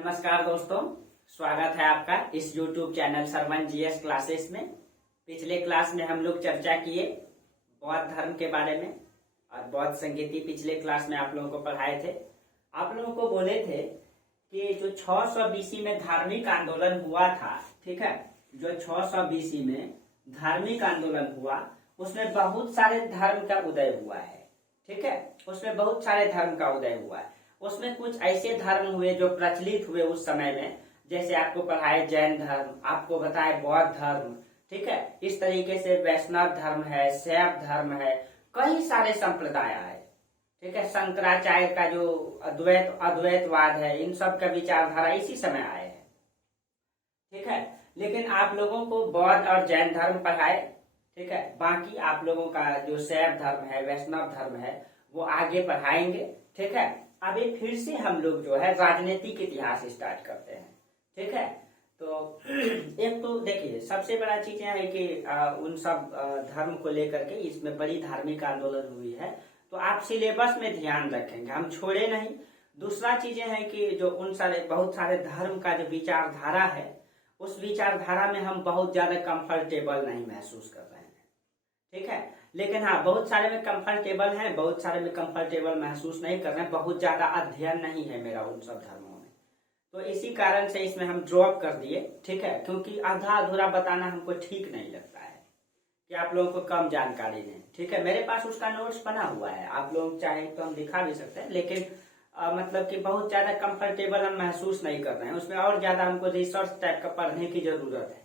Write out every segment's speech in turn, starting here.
नमस्कार दोस्तों, स्वागत है आपका इस YouTube channel Sarvan GS classes में। पिछले क्लास में हम लोग चर्चा किए बौद्ध धर्म के बारे में और बौद्ध संगीति पिछले क्लास में आप लोगों को पढ़ाए थे। आप लोगों को बोले थे कि जो 600 BC में धार्मिक आंदोलन हुआ था, ठीक है, जो 600 BC में धार्मिक आंदोलन हुआ उसमें बहुत सारे धर्म का उदय हुआ है, ठीक है, उसमें बहुत सारे धर्म का उदय हुआ है। उसमें कुछ ऐसे धर्म हुए जो प्रचलित हुए उस समय में, जैसे आपको पढ़ाए जैन धर्म, आपको बताए बौद्ध धर्म, ठीक है, इस तरीके से वैष्णव धर्म है, शैव धर्म है, कई सारे संप्रदाय है, ठीक है, शंकराचार्य का जो अद्वैतवाद है, इन सब का विचारधारा इसी समय आए हैं, ठीक है। लेकिन आप लोगों को बौद्ध और जैन धर्म पढ़ाए, ठीक है, बाकी आप लोगों का जो शैव धर्म है, वैष्णव धर्म है, वो आगे पढ़ाएंगे, ठीक है। अभी फिर से हम लोग जो है राजनीतिक इतिहास स्टार्ट करते हैं, ठीक है। तो एक तो देखिए, सबसे बड़ा चीज है कि उन सब धर्म को लेकर के इसमें बड़ी धार्मिक आंदोलन हुई है, तो आप सिलेबस में ध्यान रखेंगे, हम छोड़े नहीं। दूसरा चीजें है कि जो उन सारे बहुत सारे धर्म का जो विचारधारा है, उस विचारधारा में हम बहुत ज्यादा कंफर्टेबल नहीं महसूस कर रहे हैं, ठीक है। लेकिन हाँ, बहुत सारे में कंफर्टेबल है, बहुत सारे में कंफर्टेबल महसूस नहीं कर रहे हैं, बहुत ज्यादा अध्ययन नहीं है मेरा उन सब धर्मों में, तो इसी कारण से इसमें हम ड्रॉप कर दिए, ठीक है, क्योंकि आधा अधूरा बताना हमको ठीक नहीं लगता है कि आप लोगों को कम जानकारी दें, ठीक है। मेरे पास उसका नोट्स बना हुआ है, आप लोग चाहे तो हम दिखा भी सकते हैं, लेकिन मतलब कि बहुत ज्यादा कंफर्टेबल हम महसूस नहीं कर रहे हैं उसमें, और ज्यादा हमको रिसर्च टाइप का पढ़ने की जरूरत है,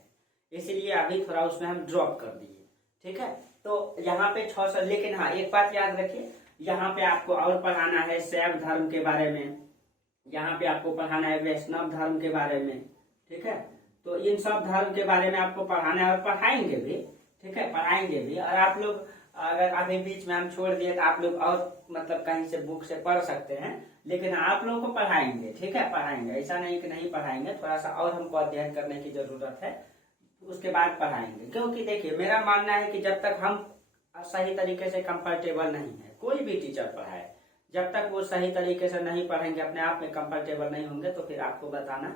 इसीलिए अभी थोड़ा उसमें हम ड्रॉप कर दिए, ठीक है। तो यहाँ पे 600, लेकिन हाँ एक बात याद रखिए, यहाँ पे आपको और पढ़ाना है शैव धर्म के बारे में, यहाँ पे आपको पढ़ाना है वैष्णव धर्म के बारे में, ठीक है। तो इन सब धर्म के बारे में आपको पढ़ाना है और पढ़ाएंगे भी, ठीक है, पढ़ाएंगे भी। और आप लोग अगर अभी बीच में हम छोड़ दिए तो आप लोग और मतलब कहीं से बुक से पढ़ सकते हैं, लेकिन आप लोगों को पढ़ाएंगे, ठीक है, पढ़ाएंगे, ऐसा नहीं कि नहीं पढ़ाएंगे, थोड़ा सा और हमको अध्ययन करने की जरूरत है, उसके बाद पढ़ाएंगे। क्योंकि देखिए, मेरा मानना है कि जब तक हम सही तरीके से कंफर्टेबल नहीं है, कोई भी टीचर पढ़ाए, जब तक वो सही तरीके से नहीं पढ़ेंगे, अपने आप में कंफर्टेबल नहीं होंगे, तो फिर आपको बताना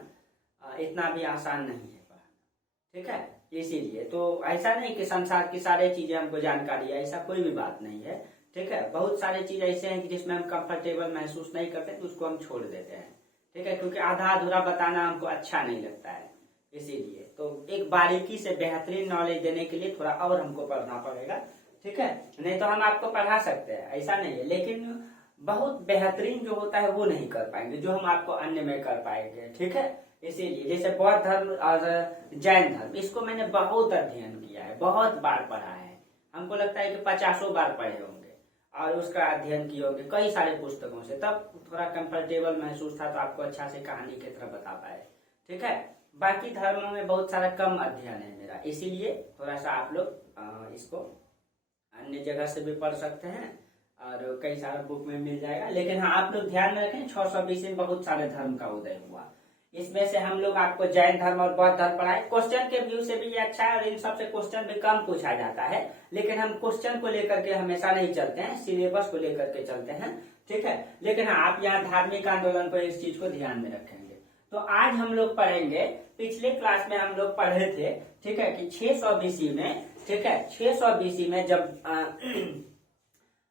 इतना भी आसान नहीं है पढ़ाना, ठीक है। इसीलिए तो ऐसा नहीं कि संसार की सारी चीजें हमको जानकारी है, ऐसा कोई भी बात नहीं है, ठीक है। बहुत सारी चीज ऐसे हैं कि जिसमें हम कंफर्टेबल महसूस नहीं करते, तो उसको हम छोड़ देते हैं, ठीक है, क्योंकि आधा अधूरा बताना हमको अच्छा नहीं लगता है, इसीलिए। तो एक बारीकी से बेहतरीन नॉलेज देने के लिए थोड़ा और हमको पढ़ना पड़ेगा, ठीक है। नहीं तो हम आपको पढ़ा सकते हैं, ऐसा नहीं है, लेकिन बहुत बेहतरीन जो होता है वो नहीं कर पाएंगे, जो हम आपको अन्य में कर पाएंगे, ठीक है। इसीलिए जैसे बौद्ध धर्म और जैन धर्म, इसको मैंने बहुत अध्ययन किया है, बहुत बार पढ़ा है, हमको लगता है कि 50 बार पढ़े होंगे और उसका अध्ययन किए होंगे कई सारे पुस्तकों से, तब थोड़ा कंफर्टेबल महसूस था, तो आपको अच्छा से कहानी की तरह बता पाए, ठीक है। बाकी धर्मों में बहुत सारा कम अध्ययन है मेरा, इसीलिए थोड़ा सा आप लोग इसको अन्य जगह से भी पढ़ सकते हैं और कई सारा बुक में मिल जाएगा। लेकिन हाँ, आप लोग ध्यान में रखें, 600 BC में बहुत सारे धर्म का उदय हुआ, इसमें से हम लोग आपको जैन धर्म और बौद्ध धर्म पढ़ाए। क्वेश्चन के व्यू से भी ये अच्छा है और इन सबसे क्वेश्चन भी कम पूछा जाता है, लेकिन हम क्वेश्चन को लेकर के हमेशा नहीं चलते हैं, सिलेबस को लेकर के चलते हैं, ठीक है। लेकिन हाँ, आप यहाँ धार्मिक आंदोलन को, इस चीज को ध्यान में रखेंगे। तो आज हम लोग पढ़ेंगे, पिछले क्लास में हम लोग पढ़े थे, ठीक है, कि 600 BC में, ठीक है, 600 BC में जब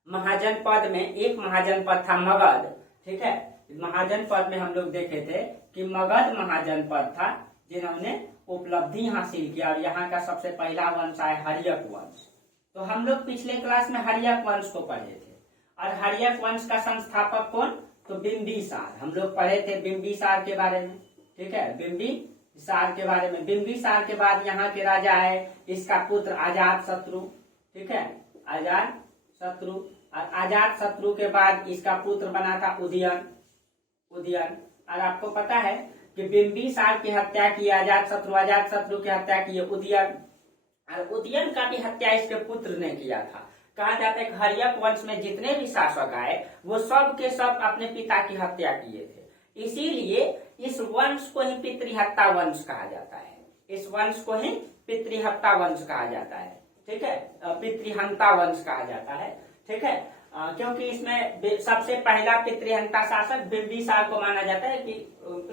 महाजनपद में एक महाजनपद था मगध, ठीक है, महाजनपद में हम लोग देखे थे कि मगध महाजनपद था जिन्होंने उपलब्धि हासिल किया, और यहाँ का सबसे पहला वंश है हर्यक वंश। तो हम लोग पिछले क्लास में हर्यक वंश को पढ़े थे, और हर्यक वंश का संस्थापक कौन, तो बिंबिसार, हम लोग पढ़े थे बिंबिसार के बारे में, ठीक है, बिंबिसार के बारे में। बिंबिसार के बाद यहाँ के राजा है, इसका पुत्र अजातशत्रु, ठीक है, अजातशत्रु, और अजातशत्रु के बाद इसका पुत्र बना था उदयन। और आपको पता है कि बिंबिसार की हत्या की अजातशत्रु की हत्या की उदयन, और उदयन का भी हत्या इसके पुत्र ने किया था। कहा जाता है कि हर्यक वंश में जितने भी शासक आए वो सब के सब अपने पिता की हत्या किए थे, इसीलिए इस वंश को ही पितृहत्या वंश कहा जाता है, इस वंश को ही पितृहत्या वंश कहा जाता है, ठीक है, पितृहंता वंश कहा जाता है, ठीक है। क्योंकि इसमें सबसे पहला पितृहंता शासक बिंबिसार को माना जाता है कि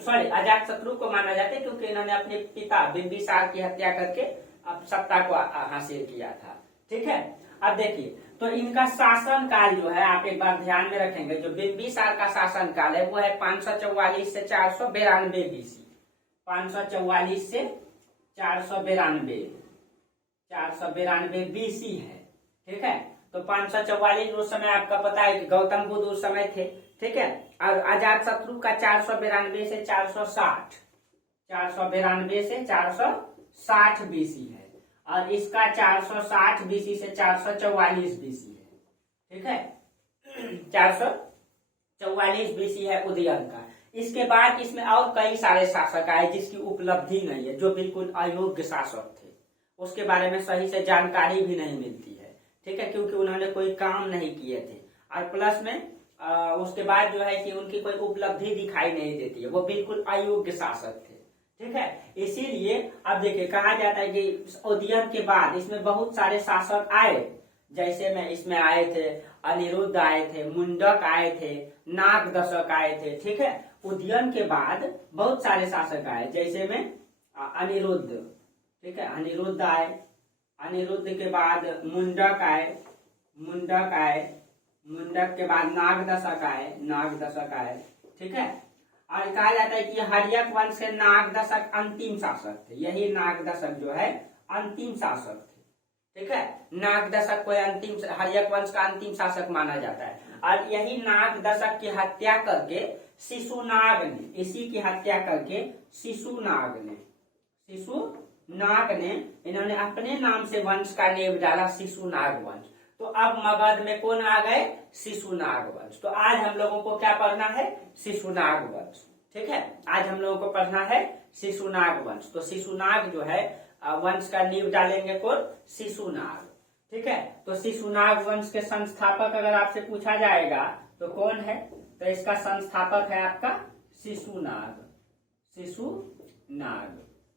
सॉरी अजातशत्रु को माना जाता है, क्योंकि इन्होंने अपने पिता बिंबिसार की हत्या करके अब सत्ता को हासिल किया था। ठीक है, अब देखिए तो इनका शासन काल जो है आप एक बार ध्यान में रखेंगे, जो बिंबिसार का शासन काल है वो है 544 से 492 बीसी। 544 से 492 बीसी है। ठीक है, तो 544 उस समय आपका पता है कि गौतम बुद्ध उस समय थे। ठीक है, और अजातशत्रु का 492 से 460 बीसी है, और इसका 460 बीसी से 444 बीसी है। ठीक है, 444 बीसी है उदयन का। इसके बाद इसमें और कई सारे शासक आए जिसकी उपलब्धि नहीं है, जो बिल्कुल अयोग्य शासक थे, उसके बारे में सही से जानकारी भी नहीं मिलती है। ठीक है, क्योंकि उन्होंने कोई काम नहीं किए थे, और प्लस में उसके बाद जो है कि उनकी कोई उपलब्धि दिखाई नहीं देती है, वो बिल्कुल अयोग्य शासक थे। ठीक है, इसीलिए अब देखिए कहा जाता है कि उदयन के बाद इसमें बहुत सारे शासक आए, जैसे में इसमें आए थे अनिरुद्ध आए थे, मुंडक आए थे, नागदशक आए थे। ठीक है, उदयन के बाद बहुत सारे शासक आए, जैसे में अनिरुद्ध। ठीक है, अनिरुद्ध आए, अनिरुद्ध के बाद मुंडक आए, मुंडक के बाद नागदशक आए। ठीक है, और कहा जाता है कि हर्यक वंश के नागदशक अंतिम शासक थे। यही नागदशक जो है अंतिम शासक थे। ठीक है, नागदशक को हर्यक वंश का अंतिम शासक माना जाता है, और यही नागदशक की हत्या करके शिशुनाग ने, इसी की हत्या करके शिशुनाग ने इन्होंने अपने नाम से वंश का नेम डाला, शिशुनाग वंश। तो अब मगध में कौन आ गए? शिशुनाग वंश। तो आज हम लोगों को क्या पढ़ना है? शिशुनाग वंश। ठीक है, आज हम लोगों को पढ़ना है शिशुनाग वंश। तो शिशुनाग जो है वंश का नींव डालेंगे कौन? शिशुनाग। ठीक है, तो शिशुनाग वंश के संस्थापक अगर आपसे पूछा जाएगा तो कौन है? तो इसका संस्थापक है आपका शिशुनाग।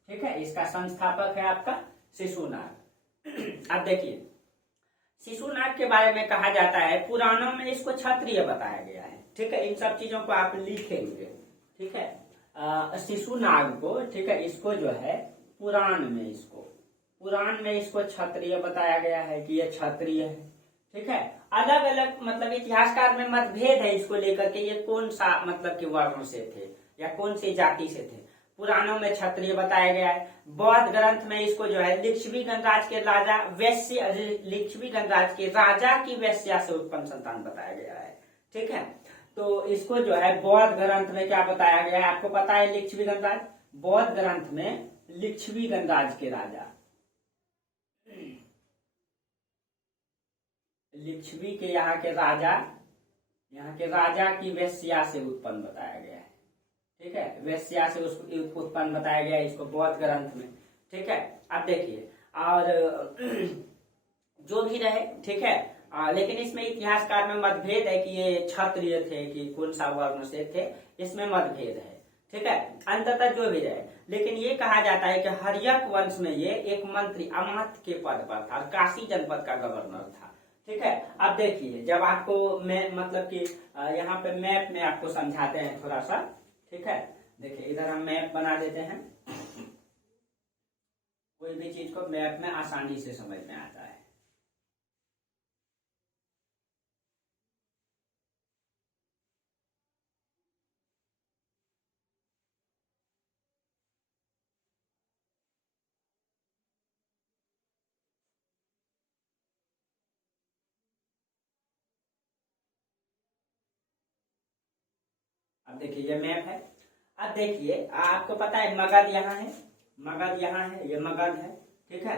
ठीक है, इसका संस्थापक है आपका शिशुनाग। अब देखिए शिशुनाग के बारे में कहा जाता है, पुराणों में इसको क्षत्रिय बताया गया है। ठीक है, इन सब चीजों को आप लिखेंगे। ठीक है, शिशुनाग को, ठीक है, इसको जो है पुराण में इसको क्षत्रिय बताया गया है कि ये क्षत्रिय है। ठीक है, अलग अलग मतलब इतिहासकार में मतभेद है इसको लेकर के, ये कौन सा मतलब कि वर्ण से थे या कौन सी जाति से थे। पुराणों में क्षत्रिय बताया गया है, बौद्ध ग्रंथ में इसको जो है लिच्छवी गणराज के राजा की वैश्या से उत्पन्न संतान बताया गया है। ठीक है, तो इसको जो है बौद्ध ग्रंथ में क्या बताया गया है आपको पता है? लिच्छवी गणराज। बौद्ध ग्रंथ में लिच्छवी गणराज के राजा, लिच्छवी के यहाँ के राजा की वैश्या से उत्पन्न बताया गया है। ठीक है, वैश्या से उसको उत्पन्न बताया गया है इसको बौद्ध ग्रंथ में। ठीक है, अब देखिए और जो भी रहे, ठीक है, लेकिन इसमें इतिहासकार में मतभेद है कि ये क्षत्रिय थे कि कौन सा वर्ण से थे, इसमें मतभेद है। ठीक है, अंततः जो भी रहे, लेकिन ये कहा जाता है कि हर्यक वंश में ये एक मंत्री अमात्य के पद पर था, काशी जनपद का गवर्नर था। ठीक है, अब देखिए जब आपको मैं मतलब कि यहाँ पे मैप में आपको समझाते हैं थोड़ा सा। ठीक है, देखिए इधर हम मैप बना देते हैं, कोई भी चीज को मैप में आसानी से समझ में आता है। अब देखिए ये मैप है। अब देखिए आपको पता है मगध यहाँ है, ये मगध है। ठीक है,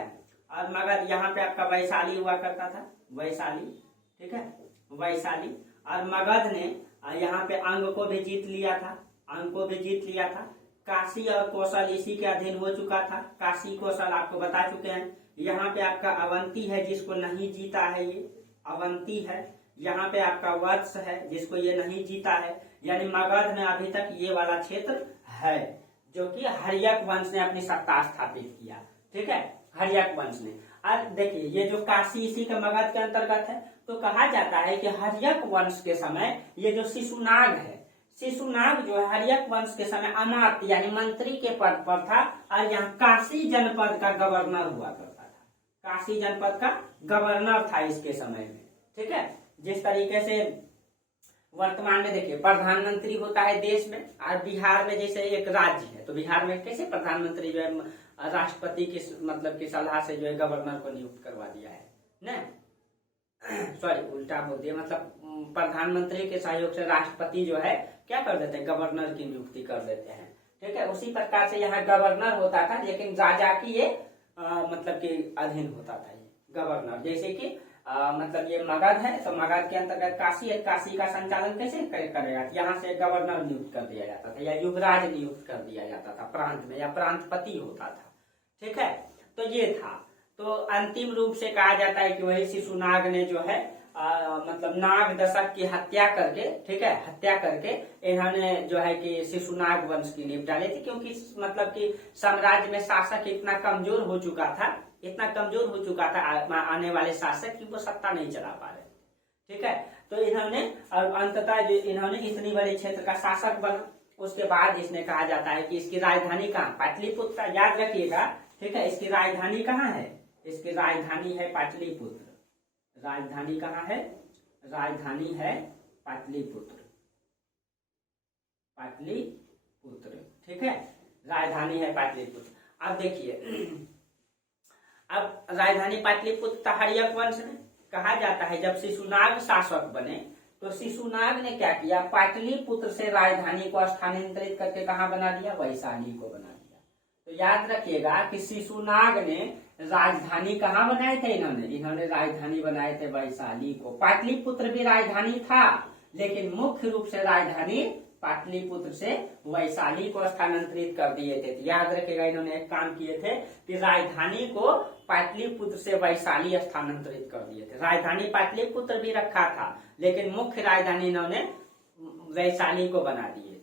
और मगध यहाँ पे आपका वैशाली हुआ करता था, वैशाली। ठीक है, वैशाली, और मगध ने यहाँ पे अंग को भी जीत लिया था। काशी और कौशल इसी के अधीन हो चुका था। काशी कौशल आपको बता चुके हैं। यहाँ पे आपका अवंती है जिसको नहीं जीता है, ये अवंती है। यहाँ पे आपका वत्स है जिसको ये नहीं जीता है। यानी मगध में अभी तक ये वाला क्षेत्र है जो कि हर्यक वंश ने अपनी सत्ता स्थापित किया। ठीक है, हर्यक वंश ने। अब देखिए ये जो काशी इसी के मगध के अंतर्गत है, तो कहा जाता है कि हर्यक वंश के समय ये जो शिशुनाग है, शिशुनाग जो है हर्यक वंश के समय अमात्य यानी मंत्री के पद पर था और यहाँ काशी जनपद का गवर्नर हुआ करता था। काशी जनपद का गवर्नर था इसके समय में। ठीक है, जिस तरीके से वर्तमान में देखिए प्रधानमंत्री होता है देश में, और बिहार में जैसे एक राज्य है तो बिहार में कैसे प्रधानमंत्री जो है राष्ट्रपति की मतलब की सलाह से जो है गवर्नर को नियुक्त करवा दिया है ना, सॉरी उल्टा बोल दिया, मतलब प्रधानमंत्री के सहयोग से राष्ट्रपति जो है क्या कर देते हैं, गवर्नर की नियुक्ति कर देते हैं। ठीक है, उसी प्रकार से यहाँ गवर्नर होता था, लेकिन राजा की ये मतलब के अधीन होता था ये गवर्नर। जैसे कि मतलब ये मगध है तो मगध के अंतर्गत काशी है, काशी का संचालन कैसे करेगा, यहाँ से गवर्नर नियुक्त कर दिया जाता था या युवराज नियुक्त कर दिया जाता था प्रांत में, या प्रांतपति होता था। ठीक है, तो ये था। तो अंतिम रूप से कहा जाता है कि वही शिशुनाग ने जो है मतलब नाग दशक की हत्या करके, ठीक है, हत्या करके इन्होंने जो है कि शिशुनाग वंश की नींव डाली थी, क्योंकि मतलब कि साम्राज्य में शासक इतना कमजोर हो चुका था, इतना कमजोर हो चुका था आने वाले शासक की वो सत्ता नहीं चला पा रहे। ठीक है, तो इन्होंने अंततः जो इन्होंने इतनी बड़े क्षेत्र का शासक बना, उसके बाद इसने कहा जाता है कि इसकी राजधानी कहाँ, पाटलिपुत्र, याद रखिएगा। ठीक है, इसकी राजधानी कहाँ है, इसकी राजधानी है पाटलिपुत्र। राजधानी कहाँ है, राजधानी है पाटलिपुत्र, पाटलिपुत्र। ठीक है, राजधानी है पाटलिपुत्र। अब देखिए अब राजधानी पाटलिपुत्र हर्यक वंश में कहा जाता है जब शिशुनाग शासक बने तो शिशुनाग ने क्या किया, पाटलिपुत्र से राजधानी को स्थानांतरित करके कहाँ बना दिया, वैशाली को बना दिया। तो याद रखिएगा कि शिशुनाग ने राजधानी कहाँ बनाए थे, इन्होंने राजधानी बनाए थे वैशाली को। पाटलिपुत्र भी राजधानी था, लेकिन मुख्य रूप से राजधानी पाटलिपुत्र से वैशाली को स्थानांतरित कर दिए थे। याद रखिएगा इन्होंने एक काम किए थे कि राजधानी को पाटलिपुत्र से वैशाली स्थानांतरित कर दिए थे। राजधानी पाटलिपुत्र भी रखा था, लेकिन मुख्य राजधानी इन्होंने वैशाली को बना दिए थे।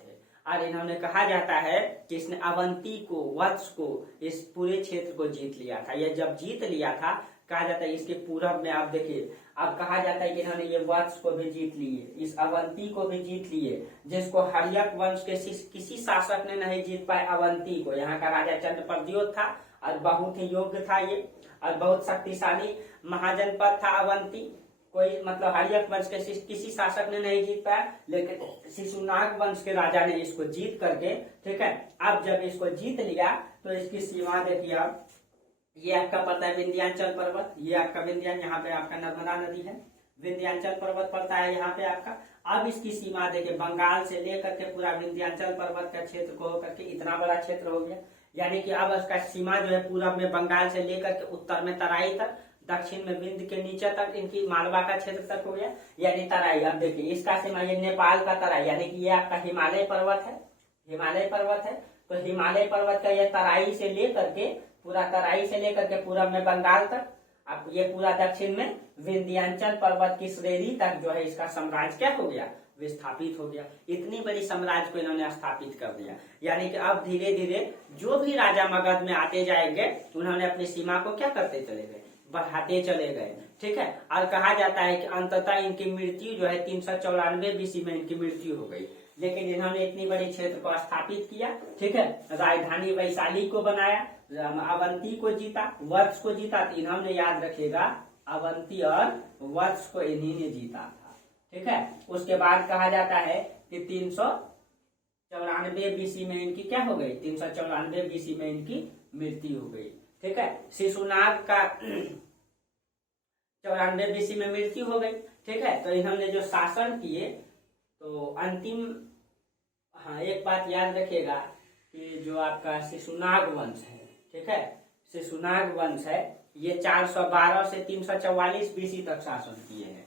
और इन्होंने कहा जाता है कि इसने अवंती को, वत्स को, इस पूरे क्षेत्र को जीत लिया था। यह जब जीत लिया था, कहा जाता है इसके पूरब में, आप देखिए अब कहा जाता है कि इन्होंने ये वत्स को भी जीत लिए, इस अवंती को भी जीत लिए, जिसको हर्यक वंश के किसी शासक ने नहीं जीत पाए। अवंती को यहाँ का राजा चंद्र प्रद्योत था और बहुत ही योग्य था ये, और बहुत शक्तिशाली महाजनपद था अवंती। कोई मतलब हर्यक वंश के किसी शासक ने नहीं जीत पाया, लेकिन शिशुनाग वंश के राजा ने इसको जीत करके, ठीक है, अब जब इसको जीत लिया तो इसकी सीमा देखिए। अब ये आपका पड़ता है विंध्याचल पर्वत, ये आपका यहाँ पे आपका नर्मदा नदी है, विंध्याचल पर्वत पड़ता है यहाँ पे आपका। अब इसकी सीमा देखिए बंगाल से लेकर के पूरा विंध्याचल पर्वत का क्षेत्र को होकर के इतना बड़ा क्षेत्र हो गया। यानी कि अब इसका सीमा जो है पूरब में बंगाल से लेकर के उत्तर में तराई तक, दक्षिण में विंध्य के नीचे तक इनकी मालवा का क्षेत्र तक हो गया, यानी तराई। अब देखिए इसका सीमा ये नेपाल का तराई, यानी कि ये आपका हिमालय पर्वत है, हिमालय पर्वत है। तो हिमालय पर्वत का ये तराई से लेकर के पूरा, तराई से लेकर के पूरब में बंगाल तक, अब ये पूरा दक्षिण में विंध्याचल पर्वत की श्रेणी तक जो है इसका साम्राज्य क्या हो गया, विस्थापित हो गया। इतनी बड़ी साम्राज्य को इन्होंने स्थापित कर दिया। यानी कि अब धीरे धीरे जो भी राजा मगध में आते जाएंगे उन्होंने अपनी सीमा को क्या करते चले गए, बढ़ाते चले गए। ठीक है, और कहा जाता है कि अंततः इनकी मृत्यु जो है 394 BC में इनकी मृत्यु हो गई। लेकिन इन्होंने इतनी बड़ी क्षेत्र को स्थापित किया, ठीक है, राजधानी वैशाली को बनाया, अवंती को जीता, वत्स को जीता। तो इन्होंने याद रखेगा अवंती और वत्स को इन्हीं ने जीता था। ठीक है, उसके बाद कहा जाता है कि 394 BC में इनकी क्या हो गई, 394 BC में इनकी मृत्यु हो गई। ठीक है, शिशुनाग का 94 BC में मृत्यु हो गई। ठीक है, तो इन्होंने जो शासन किए तो अंतिम, हाँ एक बात याद रखिएगा कि जो आपका शिशुनाग वंश है, ठीक है, शिशुनाग वंश है, ये 412 से 344 BC तक शासन किए हैं।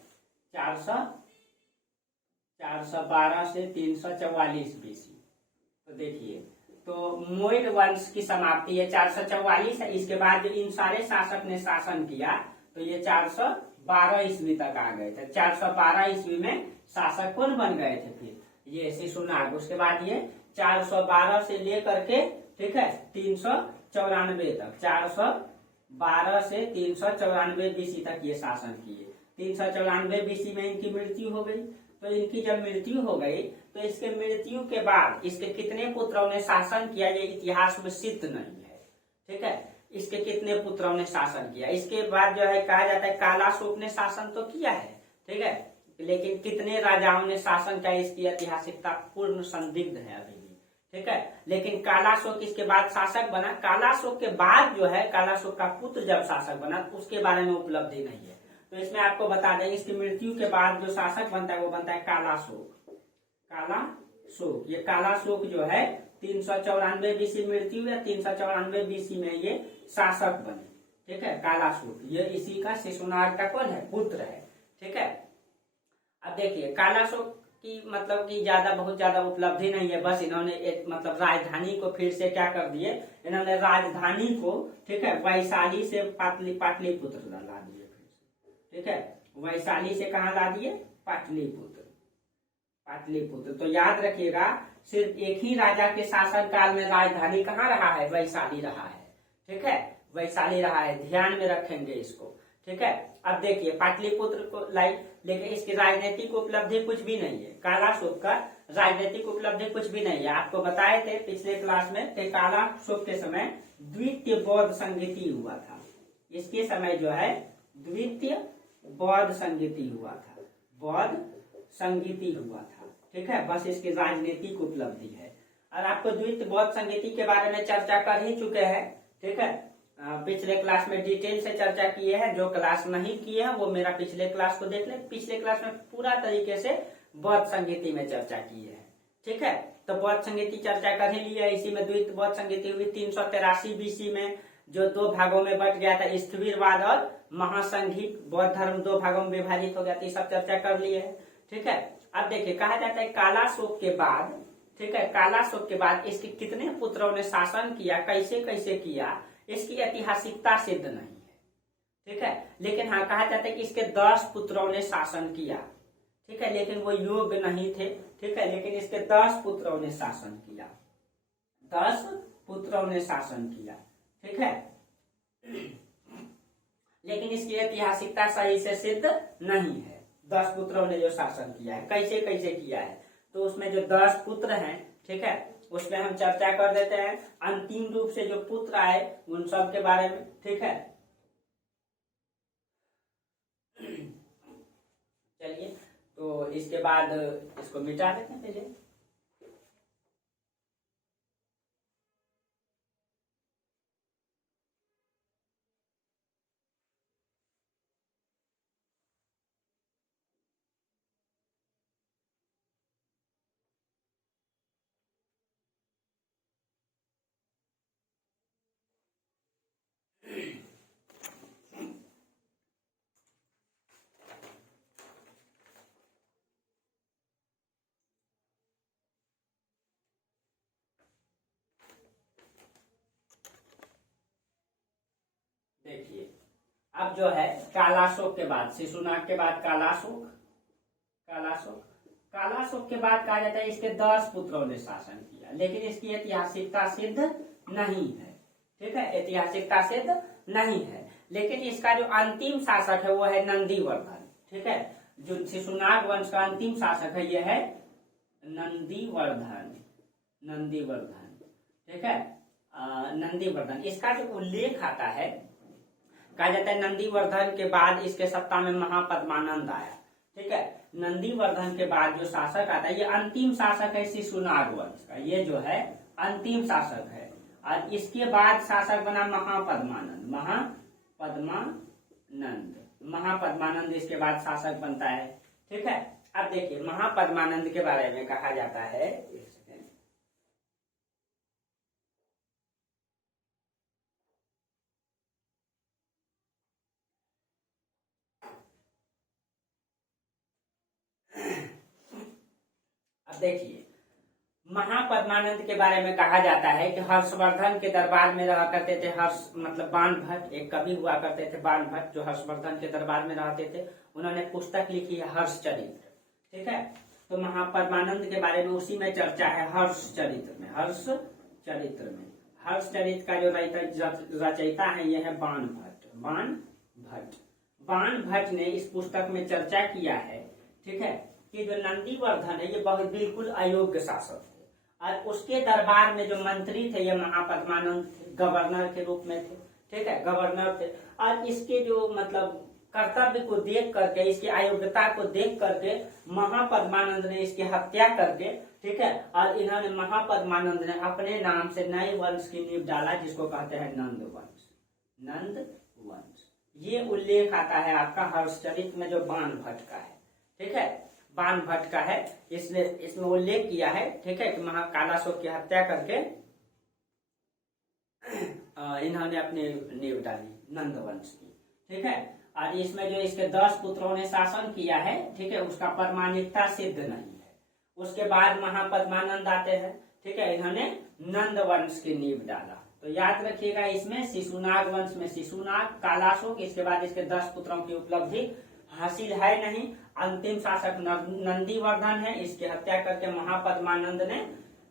412 से 344 BC। तो देखिए, तो मोइड वंश की समाप्ति ये 444 है। इसके बाद जो इन सारे शासक ने शासन किया तो ये 412 ईस्वी तक आ गए थे। 412 ईस्वी में शासक कौन बन गए थे, फिर ये शिशुनाग। उसके बाद ये 412 से लेकर के, ठीक है, 394 तक, 412 से 394 BC तक ये शासन किए। 394 BC में इनकी मृत्यु हो गई। तो इनकी जब मृत्यु हो गई तो इसके मृत्यु के बाद इसके कितने पुत्रों ने शासन किया ये इतिहास में सिद्ध नहीं है। ठीक है, इसके कितने पुत्रों ने शासन किया। इसके बाद जो है कहा जाता है कालाशोक ने शासन तो किया है, ठीक है, लेकिन कितने राजाओं ने शासन किया इसकी ऐतिहासिकता पूर्ण संदिग्ध है अभी भी। ठीक है, लेकिन कालाशोक इसके बाद शासक बना। कालाशोक के बाद जो है कालाशोक का पुत्र जब शासक बना तो उसके बारे में उपलब्धि नहीं है। तो इसमें आपको बता दें इसकी मृत्यु के बाद जो शासक बनता है वो बनता है कालाशोक। कालाशोक, ये कालाशोक जो है 394 BC मृत्यु या 394 BC में ये शासक बने। ठीक है, कालाशोक ये इसी का शिशुनाग का कौन है, पुत्र है। ठीक है, अब देखिए कालाशोक की मतलब कि बहुत ज्यादा उपलब्धि नहीं है। बस इन्होंने एक मतलब राजधानी को फिर से क्या कर दिए, इन्होंने राजधानी को, ठीक है, वैशाली से पाटलिपुत्र ला दिए फिर से। ठीक है, वैशाली से कहा ला दिए, पाटलिपुत्र। तो याद रखिएगा सिर्फ एक ही राजा के शासन काल में राजधानी कहाँ रहा है, वैशाली रहा है। ठीक है, वैशाली रहा है, ध्यान में रखेंगे इसको। ठीक है, अब देखिए पाटलिपुत्र को लाई, लेकिन इसकी राजनीतिक उपलब्धि कुछ भी नहीं है। कालाशोक का राजनीतिक उपलब्धि कुछ भी नहीं है। आपको बताए थे पिछले क्लास में कि कालाशोक के समय द्वितीय बौद्ध संगीति हुआ था। इसके समय जो है द्वितीय बौद्ध संगीति हुआ था, बौद्ध संगीति हुआ था। ठीक है, बस इसकी राजनीतिक उपलब्धि है। और आपको द्वितीय बौद्ध संगीति के बारे में चर्चा कर ही चुके हैं। ठीक है, पिछले क्लास में डिटेल से चर्चा किए हैं। जो क्लास नहीं किए हैं वो मेरा पिछले क्लास को देख ले। पिछले क्लास में पूरा तरीके से बौद्ध संगीति में चर्चा की है। ठीक है, तो बौद्ध संगीति चर्चा कर ही लिया। इसी में द्वितीय बौद्ध संगीति हुई 383 BC में, जो दो भागों में बट गया था, स्थविरवाद और महासंघिक बौद्ध धर्म दो भागों में विभाजित हो गया था। सब चर्चा कर लिए है। ठीक है, अब देखिए कहा जाता है कालाशोक के बाद, ठीक है, कालाशोक के बाद इसके कितने पुत्रों ने शासन किया, कैसे कैसे किया, इसकी ऐतिहासिकता सिद्ध नहीं है। ठीक है, लेकिन हाँ कहा जाता है कि इसके 10 पुत्रों ने शासन किया। ठीक है, लेकिन वो योग्य नहीं थे। ठीक है, लेकिन इसके 10 पुत्रों ने शासन किया, 10 पुत्रों ने शासन किया। ठीक है, लेकिन इसकी ऐतिहासिकता सही से सिद्ध नहीं है। 10 पुत्रों ने जो शासन किया है, कैसे कैसे किया है, तो उसमें जो 10 पुत्र हैं, ठीक है, उसमें हम चर्चा कर देते हैं। अंतिम रूप से जो पुत्र आए उन सब के बारे में। ठीक है, चलिए तो इसके बाद इसको मिटा देते हैं पहले। देखिए अब जो है कालाशोक के बाद, शिशुनाग के बाद कालाशोक, कालाशोक के बाद कहा जाता है इसके 10 पुत्रों ने शासन किया, लेकिन इसकी ऐतिहासिकता सिद्ध नहीं है। ठीक है, ऐतिहासिकता सिद्ध नहीं है, लेकिन इसका जो अंतिम शासक है वो है नंदीवर्धन। ठीक है, जो शिशुनाग वंश का अंतिम शासक है ये है नंदीवर्धन। ठीक है, नंदीवर्धन, इसका जो उल्लेख आता है, कहा जाता है नंदीवर्धन के बाद इसके सत्ता में महापद्मानंद आया। ठीक है, नंदीवर्धन के बाद जो शासक आता है ये अंतिम शासक है शिशुनाग वंश का, ये जो है अंतिम शासक है। और इसके बाद शासक बना महापद्मानंद इसके बाद शासक बनता है। ठीक है, अब देखिए महापद्मानंद के बारे में कहा जाता है, देखिए महापद्मानंद के बारे में कहा जाता है कि हर्षवर्धन के दरबार में रहा करते थे। बाण भट्ट, एक कवि हुआ करते थे बाण भट्ट, जो हर्षवर्धन के दरबार में रहते थे। उन्होंने पुस्तक लिखी है हर्षचरित्र। ठीक है, तो महापद्मानंद के बारे में उसी में चर्चा है हर्षचरित्र में। हर्षचरित्र का जो रचयिता है यह है बाण भट्ट। बाणभट्ट ने इस पुस्तक में चर्चा किया है, ठीक है, कि जो नंदीवर्धन है ये बहुत बिल्कुल अयोग्य शासक थे और उसके दरबार में जो मंत्री थे ये महापद्मानंद थे, गवर्नर के रूप में थे, ठीक है, गवर्नर थे। और इसके जो मतलब कर्तव्य को देख करके, इसकी अयोग्यता को देख करके महापद्मानंद ने इसकी हत्या करके, ठीक है, और इन्होंने महापद्मानंद ने अपने नाम से नए वंश की नींव डाला जिसको कहते हैं नंद वंश। नंद वंश ये उल्लेख आता है आपका हर्षचरित में जो बाणभट्ट का है, ठीक है, बाणभट्ट का है, इसने इसमें उल्लेख किया है, ठीक है, कि महाकालासुर की हत्या करके इन्होंने अपनी नींव डाली नंद वंश की, ठीक है। और इसमें जो इसके 10 पुत्रों ने शासन किया है, ठीक है, उसका प्रमाणिकता सिद्ध नहीं है। उसके बाद महापद्मानंद आते हैं, ठीक है, इन्होंने नंद वंश की नींव डाला। तो याद रखिएगा इसमें शिशुनाग वंश में शिशुनाग, कालाशोक, इसके बाद इसके 10 पुत्रों की उपलब्धि हासिल है नहीं। अंतिम शासक नंदीवर्धन है, इसकी हत्या करके महापद्मानंद ने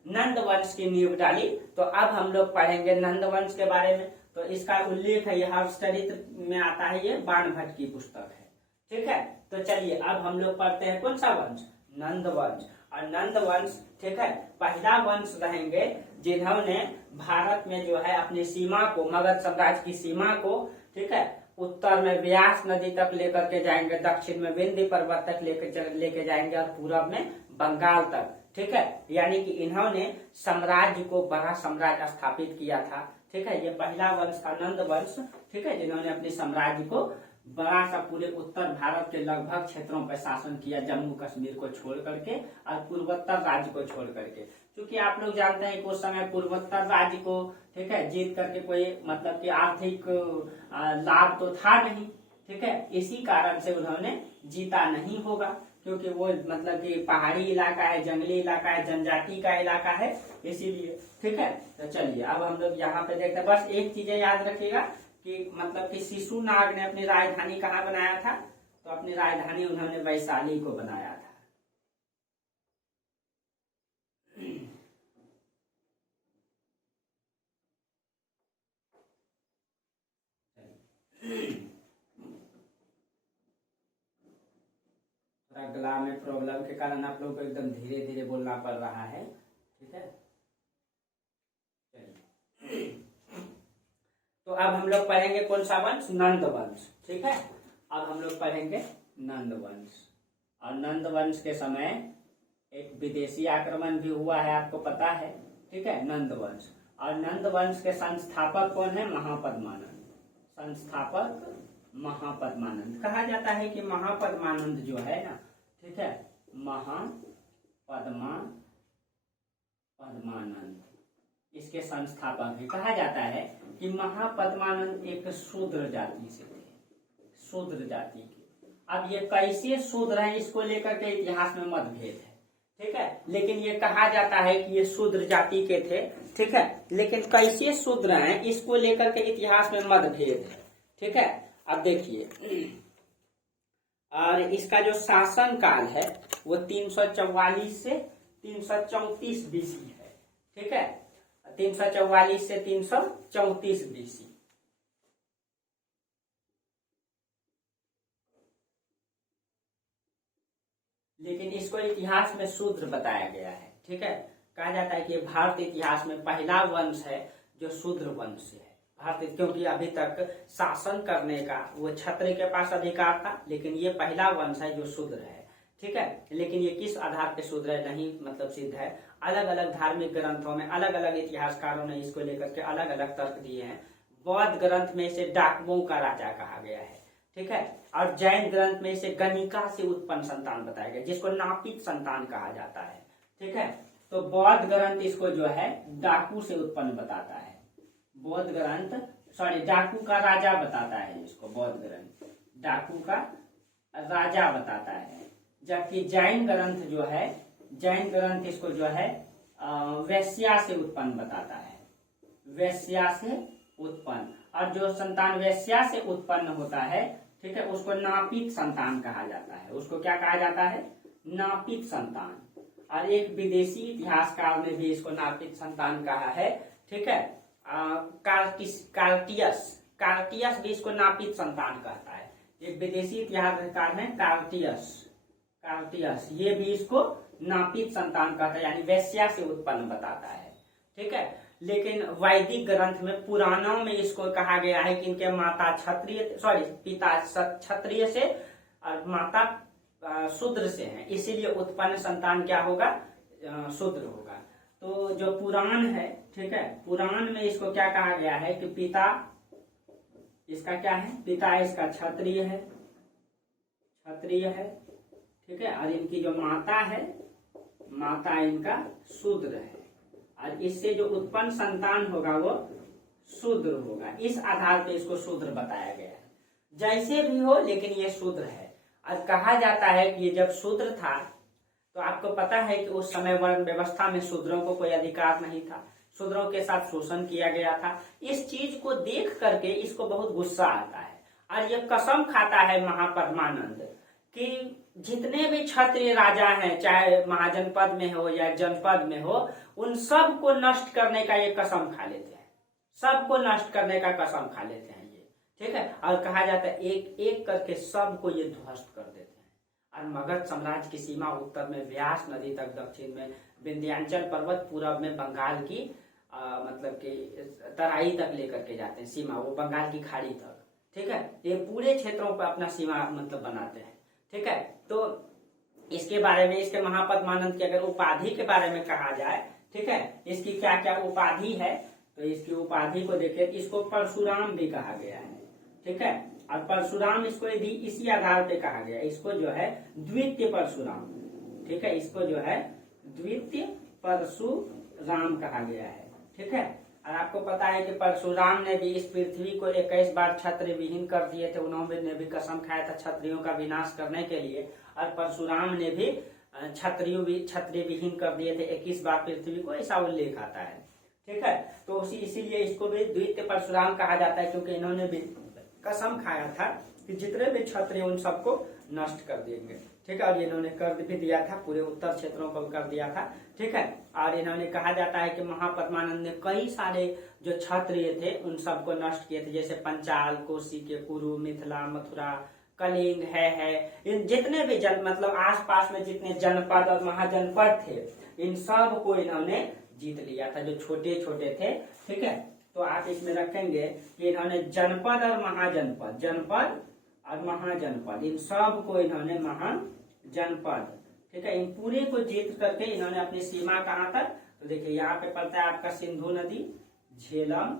नंद वंश की नींव डाली। तो अब हम लोग पढ़ेंगे नंद वंश के बारे में। तो इसका उल्लेख है, यह हर्षचरित्र में आता है, ये बाणभट्ट की पुस्तक है, ठीक है। तो चलिए अब हम लोग पढ़ते हैं कौन सा वंश, नंद वंश। और नंद वंश, ठीक है, पहला वंश रहेंगे जिन्होंने भारत में जो है अपनी सीमा को, मगध साम्राज्य की सीमा को, ठीक है, उत्तर में व्यास नदी तक लेकर के जाएंगे, दक्षिण में विंध्य पर्वत तक लेके जाएंगे और पूरब में बंगाल तक, ठीक है। यानी कि इन्होंने साम्राज्य को, बड़ा साम्राज्य स्थापित किया था, ठीक है। ये पहला वंश था नंद वंश, ठीक है, जिन्होंने अपने साम्राज्य को बड़ा सा पूरे उत्तर भारत के लगभग क्षेत्रों पर शासन किया, जम्मू कश्मीर को छोड़ करके और पूर्वोत्तर राज्य को छोड़ करके। क्योंकि आप लोग जानते हैं कि उस समय पूर्वोत्तर राज्य को, ठीक है, जीत करके कोई मतलब कि आर्थिक लाभ तो था नहीं, ठीक है, इसी कारण से उन्होंने जीता नहीं होगा, क्योंकि वो मतलब कि पहाड़ी इलाका है, जंगली इलाका है, जनजाति का इलाका है, इसीलिए, ठीक है। तो चलिए अब हम लोग यहाँ पे देखते हैं। बस एक चीजें याद रखिएगा कि मतलब कि शिशुनाग ने अपनी राजधानी कहाँ बनाया था, तो अपनी राजधानी उन्होंने वैशाली को बनाया था। थोड़ा गला में प्रॉब्लम के कारण आप लोगों को एकदम धीरे धीरे बोलना पड़ रहा है, ठीक है। तो अब हम लोग पढ़ेंगे कौन सा वंश, नंद वंश, ठीक है। अब हम लोग पढ़ेंगे नंद वंश। और नंद वंश के समय एक विदेशी आक्रमण भी हुआ है, आपको पता है, ठीक है, नंद वंश। और नंद वंश के संस्थापक कौन है, महापद्मानंद। संस्थापक महापद्मानंद। कहा जाता है कि महापद्मानंद जो है ना, ठीक है, महापद्मानंद इसके संस्थापक है। कहा जाता है कि महापद्मानंद एक शूद्र जाति से थे, शूद्र जाति के। अब ये कैसे शूद्र हैं इसको लेकर के इतिहास में मतभेद है, ठीक है, लेकिन ये कहा जाता है कि ये शूद्र जाति के थे, ठीक है, लेकिन कैसे शूद्र हैं इसको लेकर के इतिहास में मतभेद है, ठीक है। अब देखिए, और इसका जो शासन काल है वो 344 से 334 बीसी है, ठीक है, 344 से 334 बीसी। लेकिन इसको इतिहास में शूद्र बताया गया है, ठीक है। कहा जाता है कि भारत इतिहास में पहला वंश है जो शूद्र वंश है भारत, क्योंकि अभी तक शासन करने का वो क्षत्रिय के पास अधिकार था, लेकिन ये पहला वंश है जो शूद्र है, ठीक है। लेकिन ये किस आधार पे शूद्र है नहीं मतलब सिद्ध है। अलग अलग धार्मिक ग्रंथों में अलग अलग इतिहासकारों ने इसको लेकर के अलग अलग तर्क दिए हैं। बौद्ध ग्रंथ में इसे डाकुओं का राजा कहा गया है, ठीक है, और जैन ग्रंथ में इसे गणिका से उत्पन्न संतान बताया गया, जिसको नापित संतान कहा जाता है, ठीक है। तो बौद्ध ग्रंथ इसको जो है डाकू से उत्पन्न बताता है, बौद्ध ग्रंथ डाकू का राजा बताता है इसको, बौद्ध ग्रंथ डाकू का राजा बताता है। जबकि जैन ग्रंथ जो है, जैन ग्रंथ इसको जो है वैश्या से उत्पन्न बताता है, वैश्या से उत्पन्न। और जो संतान वैश्या से उत्पन्न होता है, ठीक है, उसको नापित संतान कहा जाता है। उसको क्या कहा जाता है, नापित संतान। और एक विदेशी इतिहासकार ने भी इसको नापित संतान कहा है, ठीक है, कार्टियस भी इसको नापित संतान कहता है, एक विदेशी इतिहासकार है कार्टियस, ये भी इसको नापित संतान कहता है, यानी वेश्या से उत्पन्न बताता है। ठीक है, लेकिन वैदिक ग्रंथ में पुराणों में इसको कहा गया है कि इनके पिता क्षत्रिय से और माता शूद्र से हैं, इसीलिए उत्पन्न संतान क्या होगा, शूद्र होगा। तो जो पुराण है, ठीक है, पुराण में इसको क्या कहा गया है कि पिता इसका क्या है, पिता इसका क्षत्रिय है, ठीक है, और इनकी जो माता है, माता इनका शूद्र है, और इससे जो उत्पन्न संतान होगा वो शूद्र होगा। इस आधार पे इसको शूद्र बताया गया है। जैसे भी हो, लेकिन ये शूद्र है। और कहा जाता है कि ये जब शूद्र था तो आपको पता है कि उस समय वर्ण व्यवस्था में शूद्रों को कोई अधिकार नहीं था, शूद्रों के साथ शोषण किया गया था। इस चीज को देख करके इसको बहुत गुस्सा आता है और ये कसम खाता है महापद्मानंद कि जितने भी क्षत्रिय राजा हैं, चाहे महाजनपद में हो या जनपद में हो, उन सब को नष्ट करने का ये कसम खा लेते हैं, सबको नष्ट करने का कसम खा लेते हैं ये। ठीक है, और कहा जाता है एक एक करके सबको ये ध्वस्त कर देते हैं। और मगध साम्राज्य की सीमा उत्तर में व्यास नदी तक, दक्षिण में विंध्याचल पर्वत, पूर्व में बंगाल की मतलब कि तराई तक लेकर के जाते हैं सीमा, वो बंगाल की खाड़ी तक। ठीक है, ये पूरे क्षेत्रों पर अपना सीमा मतलब बनाते हैं। ठीक है, तो इसके बारे में, इसके महापद्मानंद की अगर उपाधि के बारे में कहा जाए, ठीक है, इसकी क्या क्या उपाधि है, तो इसकी उपाधि को देखिए, इसको परशुराम भी कहा गया है। ठीक है, और परशुराम इसको यदि इसी आधार पे कहा गया, इसको जो है द्वितीय परशुराम, ठीक है, इसको जो है द्वितीय परशुराम कहा गया है। ठीक है, और आपको पता है कि परशुराम ने भी इस पृथ्वी को 21 बार क्षत्रिय विहीन कर दिए थे, उन्होंने भी कसम खाया था क्षत्रियों का विनाश करने के लिए, और परशुराम ने भी क्षत्रिय विहीन कर दिए थे 21 बार पृथ्वी को, ऐसा उल्लेख आता है। ठीक है, तो इसीलिए इसको भी द्वितीय परशुराम कहा जाता है, क्योंकि इन्होंने भी कसम खाया था कि जितने भी क्षत्रिय उन सबको नष्ट कर देंगे। ठीक है, और इन्होंने कर भी दिया था, पूरे उत्तर क्षेत्रों को कर दिया था। ठीक है, और इन्होंने कहा जाता है कि महापद्मानंद ने कई सारे जो क्षत्रिय थे उन सबको नष्ट किए थे, जैसे पंचाल, कौशिक, कुरु, मिथिला, मथुरा, कलिंग है इन जितने भी मतलब आसपास में जितने जनपद और महाजनपद थे, इन सब को इन्होंने जीत लिया था, जो छोटे छोटे थे। ठीक है, तो आप इसमें रखेंगे कि इन्होंने जनपद और महाजनपद, जनपद और महाजनपद, इन सब को इन्होंने महाजनपद, ठीक है, इन पूरे को जीत करके इन्होंने अपनी सीमा कहाँ तक, तो देखिए यहाँ पे पड़ता है आपका सिंधु नदी, झेलम,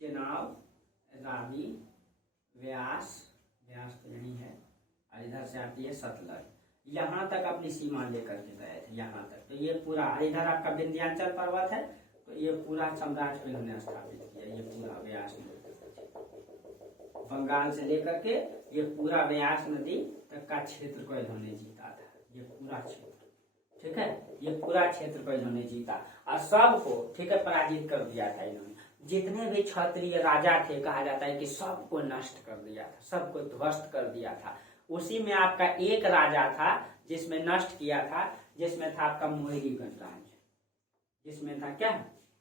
चेनाब, रावी, व्यास तो यही है, और इधर से आती है सतलज, यहाँ तक अपनी सीमा लेकर के गए थे, यहाँ तक। तो ये पूरा, इधर आपका विंध्याचल पर्वत है, तो ये पूरा साम्राज्य को इन्होंने स्थापित किया, ये पूरा व्यास बंगाल से लेकर के ये पूरा व्यास नदी तक का क्षेत्र को इन्होंने जीता था, ये पूरा क्षेत्र। ठीक है, ये पूरा क्षेत्र को इन्होंने जीता और सबको, ठीक है, पराजित कर दिया था इन्होंने। जितने भी क्षत्रिय राजा थे, कहा जाता है कि सबको नष्ट कर दिया था, सबको ध्वस्त कर दिया था। उसी में आपका एक राजा था जिसमें नष्ट किया था, जिसमें था आपका मौर्य गणराज्य, जिसमें था क्या,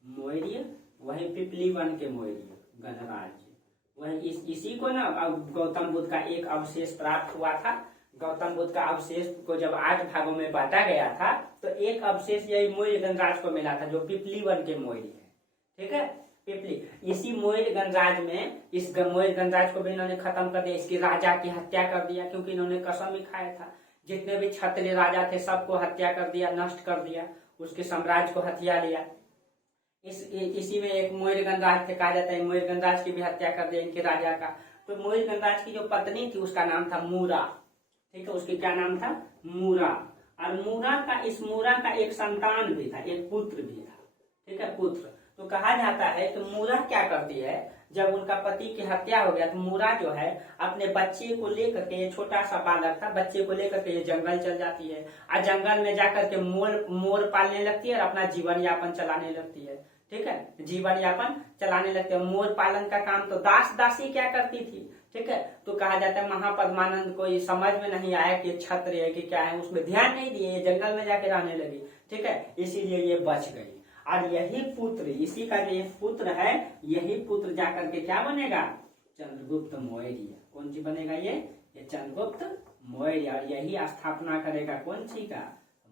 मौर्य, वही पिपली वन के मौर्य गणराज्य, वही इसी को ना गौतम बुद्ध का एक अवशेष प्राप्त हुआ था। गौतम बुद्ध का अवशेष को जब 8 भागों में बांटा गया था, तो एक अवशेष यही मौर्य गणराज्य को मिला था, जो पिपली वन के मौर्य है। ठीक है, पिपली, इसी मौर्य गणराज्य में, इस मौर्य गणराज्य को भी इन्होंने खत्म कर दिया, इसकी राजा की हत्या कर दिया, क्योंकि इन्होंने कसम ही खाया था। जितने भी क्षत्रिय राजा थे सबको हत्या कर दिया, नष्ट कर दिया, उसके साम्राज्य को हथिया लिया। इसी में एक मौर्य गणराज्य थे, कहा जाता है मौर्य गणराज्य की भी हत्या कर दिया इनके राजा का। तो मौर्य गणराज्य की जो पत्नी थी उसका नाम था मूरा। ठीक है, उसकी क्या नाम था, मूरा। और इस मूरा का एक संतान भी था, एक पुत्र भी था। ठीक है, पुत्र। तो कहा जाता है कि मूरा क्या करती है, जब उनका पति की हत्या हो गया तो मूरा जो है अपने बच्चे को लेकर के, ये छोटा सा बालक था, बच्चे को लेकर के ये जंगल चल जाती है और जंगल में जाकर के मोर पालने लगती है और अपना जीवन यापन चलाने लगती है। ठीक है, जीवन यापन चलाने लगते हैं। मोर पालन का काम तो दासी क्या करती थी। ठीक है, तो कहा जाता है महापद्मानंद को ये समझ में नहीं आया कि क्षत्रिय है कि क्या है, उसमें ध्यान नहीं दिए, जंगल में जाके रहने लगी। ठीक है, इसीलिए ये बच गई। और यही पुत्र, इसी का जो पुत्र है, यही पुत्र जाकर के क्या बनेगा, चंद्रगुप्त मौर्य। कौन सी बनेगा ये, ये चंद्रगुप्त मौर्य, और यही स्थापना करेगा कौन सी का,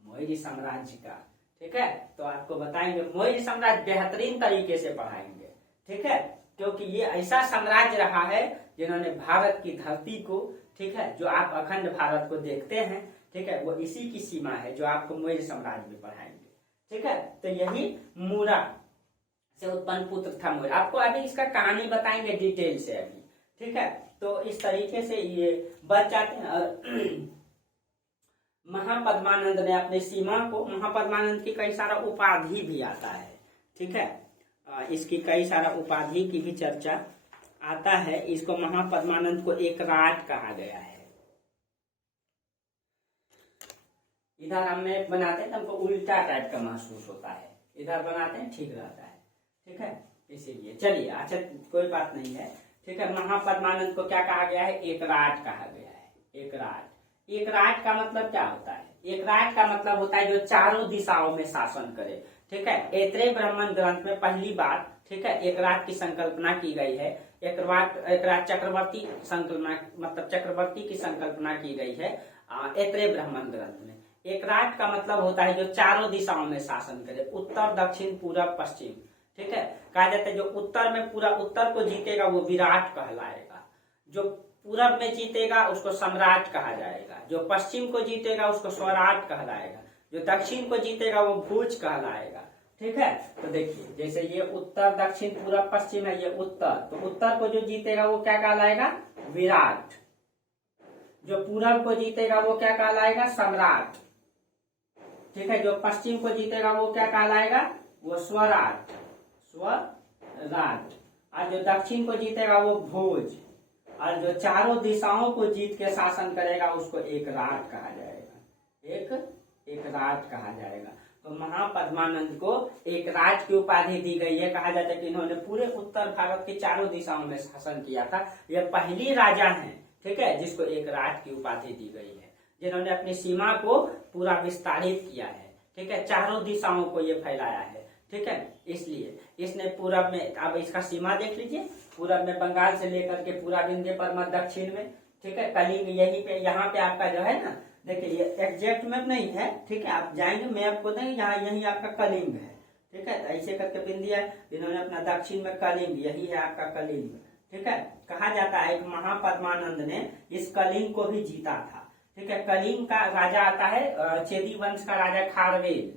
मौर्य साम्राज्य का। ठीक है, तो आपको बताएंगे मौर्य साम्राज्य बेहतरीन तरीके से पढ़ाएंगे। ठीक है, क्योंकि ये ऐसा साम्राज्य रहा है जिन्होंने भारत की धरती को, ठीक है, जो आप अखंड भारत को देखते हैं, ठीक है, वो इसी की सीमा है जो आपको मौर्य साम्राज्य में पढ़ाएंगे। ठीक है, तो यही मूरा से उत्पन्न पुत्र था मौर्य। आपको अभी इसका कहानी बताएंगे डिटेल से अभी। ठीक है, तो इस तरीके से ये बच जाते हैं। महापद्मानंद ने अपनी सीमा को, महापद्मानंद की कई सारा उपाधि भी आता है। ठीक है, इसकी कई सारा उपाधि की भी चर्चा आता है। इसको महापद्मानंद को एक राज कहा गया है। इधर हम बनाते हैं तो हमको उल्टा टाइप का महसूस होता है, इधर बनाते हैं ठीक रहता है। ठीक है, इसीलिए चलिए, अच्छा कोई बात नहीं है। ठीक है, महापद्मानंद को क्या कहा गया है, एक राज कहा गया है। एक राज, एक राज का मतलब क्या होता है, एक राज का मतलब होता है जो चारों दिशाओं में शासन करे। ठीक है, ऐत्रेय ब्राह्मण ग्रंथ में पहली बार, ठीक है, एक राज की संकल्पना की गई है। एक राज चक्रवर्ती संकल्पना, मतलब चक्रवर्ती की संकल्पना की गई है ऐत्रेय ब्राह्मण ग्रंथ में। एक राज का मतलब होता है जो चारों दिशाओं में शासन करे, उत्तर दक्षिण पूरब पश्चिम। ठीक है, कहा जाता है जो उत्तर में पूरा उत्तर को जीतेगा वो विराट कहलाएगा, जो पूरब में जीतेगा उसको सम्राट कहा जाएगा, जो पश्चिम को जीतेगा उसको स्वराट कहलाएगा, जो दक्षिण को जीतेगा वो भुज कहलाएगा। ठीक है, तो देखिए जैसे ये उत्तर दक्षिण पूरब पश्चिम है, ये उत्तर, तो उत्तर को जो जीतेगा वो क्या कहलाएगा, विराट। जो पूरब को जीतेगा वो क्या कहलाएगा, सम्राट। ठीक है, जो पश्चिम को जीतेगा वो क्या कहलाएगा, वो स्वराट, स्वराट। और जो दक्षिण को जीतेगा वो भोज, और जो चारों दिशाओं को जीत के शासन करेगा उसको एक राट कहा जाएगा, एक राट कहा जाएगा। तो महापद्मानंद को एक राज की उपाधि दी गई है। कहा जाता है कि इन्होंने पूरे उत्तर भारत की चारों दिशाओं में शासन किया था। यह पहली राजा हैं, ठीक है, जिसको एक राज की उपाधि दी गई है, जिन्होंने अपनी सीमा को पूरा विस्तारित किया है। ठीक है, चारों दिशाओं को ये फैलाया है। ठीक है, इसलिए इसने पूरब में, अब इसका सीमा देख लीजिए, पूरब में बंगाल से लेकर के पूरा विंध्य पर्वत, दक्षिण में, ठीक है, कलिंग यहीं पे, यहाँ पे आपका जो है ना, देखिए ये एग्जैक्ट मैप नहीं है। ठीक है, आप जाएंगे मैप को देंगे, यहाँ यही आपका कलिंग है। ठीक है, ऐसे करके बिंदिया इन्होंने अपना दक्षिण में कलिंग, यही है आपका कलिंग। ठीक है, कहा जाता है कि महापद्मानंद ने इस कलिंग को भी जीता था। ठीक है, कलिंग का राजा आता है चेदी वंश का राजा खारवेल।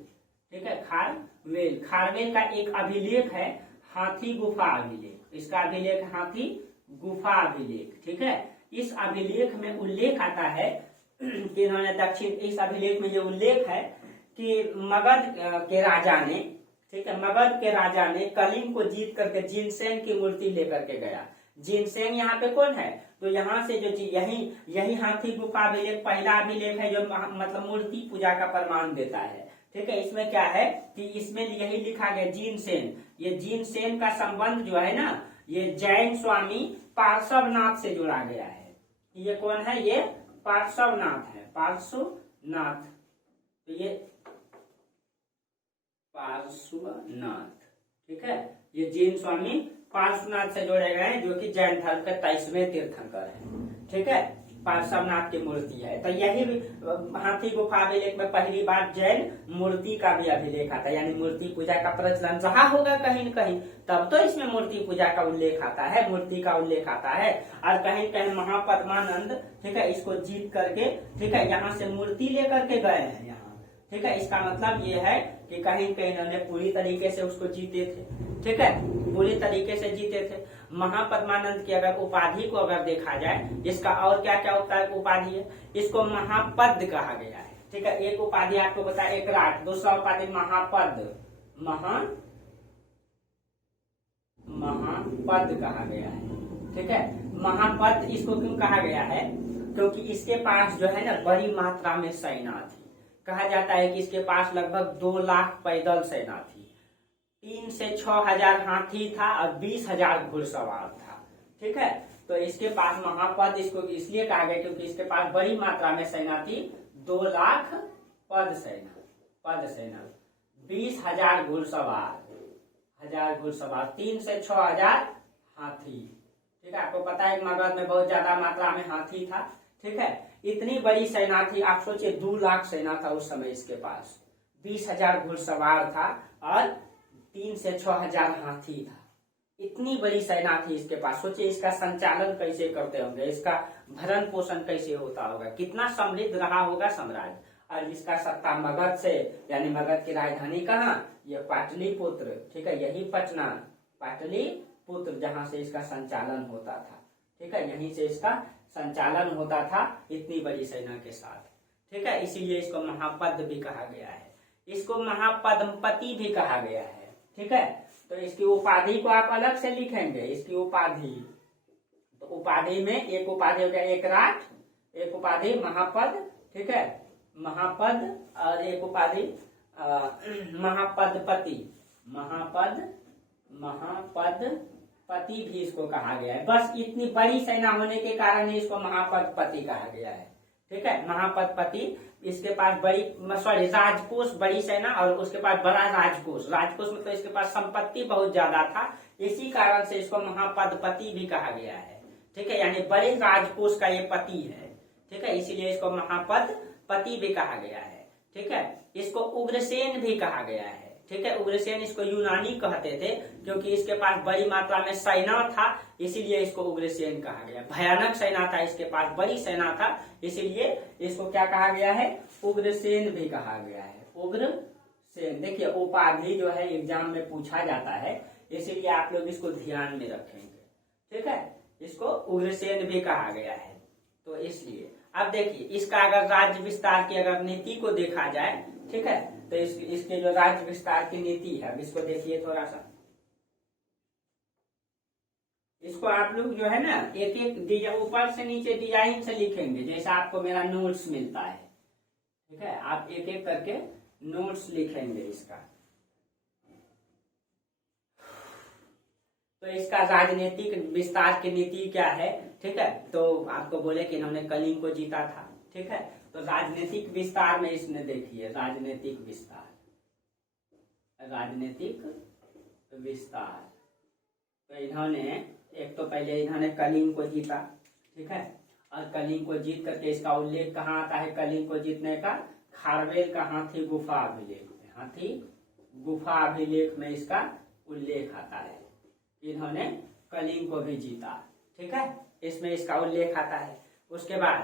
ठीक है, खारवेल, खारवेल का एक अभिलेख है हाथी गुफा अभिलेख। इसका अभिलेख हाथी गुफा अभिलेख। ठीक है, इस अभिलेख में उल्लेख आता है कि इन्होंने दक्षिण, इस अभिलेख में ये उल्लेख है कि मगध के राजा ने, ठीक है, मगध के राजा ने कलिंग को जीत करके जिनसेंग की मूर्ति लेकर के गया। जिनसेंग यहाँ पे कौन है, तो यहाँ से जो यही हाथी गुफा अभिलेख पहला अभिलेख है जो मतलब मूर्ति पूजा का प्रमाण देता है। ठीक है, इसमें क्या है कि इसमें यही लिखा गया जिनसेन। ये जिनसेन का संबंध जो है ना, ये जैन स्वामी पार्श्वनाथ से जुड़ा गया है। ये कौन है, ये पार्श्वनाथ है, पार्श्वनाथ। तो ये पार्श्वनाथ, ठीक है, ये जैन स्वामी पार्श्वनाथ से जोड़े गए हैं, जो कि जैन धर्म के 23वें तीर्थंकर हैं। ठीक है, पार्श्वनाथ की मूर्ति है। तो यही हाथी गुफा अभिलेख में पहली बार जैन मूर्ति का भी अभिलेख आता है, यानी मूर्ति पूजा का प्रचलन रहा होगा कहीं न कहीं, तब तो इसमें मूर्ति पूजा का उल्लेख आता है, मूर्ति का उल्लेख आता है। और कहीं कहीं महापद्मानंद, ठीक है, इसको जीत करके, ठीक है, यहाँ से मूर्ति लेकर के गए हैं यहाँ। ठीक है, इसका मतलब ये है कि कहीं कहीं इन्होंने पूरी तरीके से उसको जीते थे। ठीक है, पूरी तरीके से जीते थे। महापद्मानंद की अगर उपाधि को अगर देखा जाए, इसका और क्या क्या उपाधि है, इसको महापद कहा गया है। ठीक है, एक उपाधि आपको बताया एक राट, दूसरा उपाधि महापद, महापद कहा गया है। ठीक है, महापद इसको क्यों कहा गया है, क्योंकि इसके पास जो है ना बड़ी मात्रा में सेना थी। कहा जाता है कि इसके पास लगभग 2 लाख पैदल सेना थी, 3 से 6 हजार हाथी था और 20,000 घुड़सवार था। ठीक है, तो इसके पास महापद इसको इसलिए कहा गया क्योंकि इसके पास बड़ी मात्रा में सेना थी, 2 लाख पद सेना, 20,000 घुड़सवार, 3 से 6 हजार हाथी। ठीक है, आपको पता है मगध में बहुत ज्यादा मात्रा में हाथी था। ठीक है, इतनी बड़ी सेना थी। आप सोचिए 2 लाख सेना था उस समय इसके पास, 20,000 घुड़सवार था और 3 से 6,000 हाथी था। इतनी बड़ी सेना थी इसके पास। सोचिए इसका संचालन कैसे करते होंगे, इसका भरण पोषण कैसे होता होगा, कितना समृद्ध रहा होगा साम्राज्य। और इसका सत्ता मगध से, यानी मगध की राजधानी कहाँ, ये पाटलिपुत्र, ठीक है, यही पटना पाटलिपुत्र, जहां से इसका संचालन होता था। ठीक है, यहीं से इसका संचालन होता था इतनी बड़ी सेना के साथ। ठीक है, इसीलिए इसको महापद भी कहा गया है, इसको महापद्मपति भी कहा गया है। ठीक है, तो इसकी उपाधि को आप अलग से लिखेंगे, इसकी उपाधि। तो उपाधि में एक उपाधि हो गया एकराट, एक उपाधि महापद, ठीक है, महापद, और एक उपाधि महापदपति, महापदपति भी इसको कहा गया है। बस इतनी बड़ी सेना होने के कारण ही इसको महापदपति कहा गया है। ठीक है, महापदपति, इसके पास राजकोष, बड़ी सेना, और उसके पास बड़ा राजकोष मतलब इसके पास संपत्ति बहुत ज्यादा था, इसी कारण से इसको महापदपति भी कहा गया है। ठीक है, यानी बड़े राजकोष का ये पति है। ठीक है, इसीलिए इसको महापदपति भी कहा गया है। ठीक है, इसको उग्रसेन भी कहा गया है। ठीक है, उग्रसेन इसको यूनानी कहते थे क्योंकि इसके पास बड़ी मात्रा में सेना था, इसीलिए इसको उग्रसेन कहा गया। भयानक सेना था इसके पास, बड़ी सेना था, इसीलिए इसको क्या कहा गया है, उग्रसेन भी कहा गया है। उग्रसेन, देखिए उपाधि जो है एग्जाम में पूछा जाता है, इसीलिए आप लोग इसको ध्यान में रखेंगे। ठीक है, इसको उग्रसेन भी कहा गया है, तो इसलिए अब देखिए इसका अगर राज्य विस्तार की अगर नीति को देखा जाए, ठीक है, तो इसके जो राज्य विस्तार की नीति है, अब इसको देखिए थोड़ा सा। इसको आप लोग जो है ना एक एक ऊपर से नीचे डिजाइन से लिखेंगे, जैसा आपको मेरा नोट्स मिलता है। ठीक है, आप एक एक करके नोट्स लिखेंगे इसका। तो इसका राजनीतिक विस्तार की नीति क्या है, ठीक है, तो आपको बोले कि इन्होंने कलिंग को जीता था। ठीक है, तो राजनीतिक विस्तार में इसने देखिए राजनीतिक विस्तार, तो इन्होंने एक तो पहले इन्होंने कलिंग को जीता। ठीक है, और कलिंग को जीत करके इसका उल्लेख कहाँ आता है, कलिंग को जीतने का खारवेल का हाथी गुफा अभिलेख में, हाथी गुफा अभिलेख में इसका उल्लेख आता है, इन्होंने कलिंग को भी जीता। ठीक है, इसमें इसका उल्लेख आता है। उसके बाद